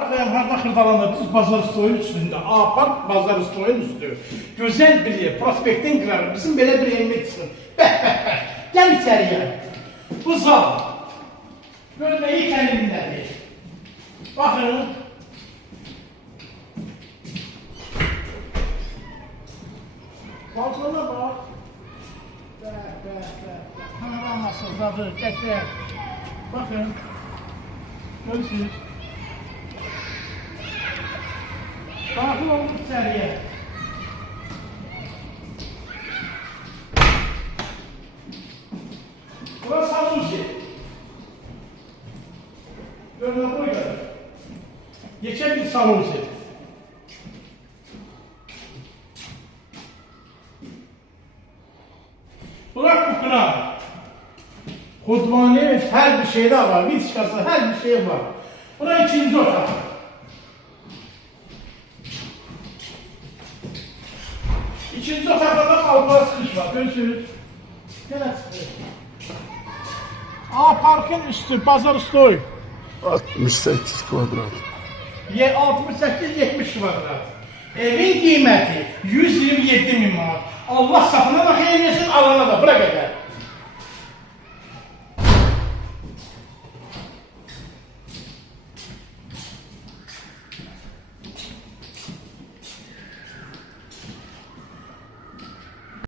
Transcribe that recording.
Harda xırdalanır, bazar stoyun üstünde. Apart bazar stoyun üstü. Güzel bir yer, prospektin kırarı. Bizim böyle bir emniyet çıkın. Gel içeriye. Bu zal. Görmeyi kendindedir. Bakın. Balkona bak. Kameramasızladır, çeker. Bakın. Görürsünüz. Bakın oldu içeriye. Burası savunucu. Görünen koy kadar. Geçen bir savunucu. Bırak bu kına. Hudmani her bir şeyde var. Viskası her bir şey var. Bura ikinci otak. İkinci otakta da kalplar sıkış var. Görürsünüz. Gene çıkıyor. Parkın üstü, bazar üstü. 68 kvadrat. 68-70 kvadrat. Evin qiyməti 127 min manat. Allah satına da xeyir versin, alana da. Bırak edər.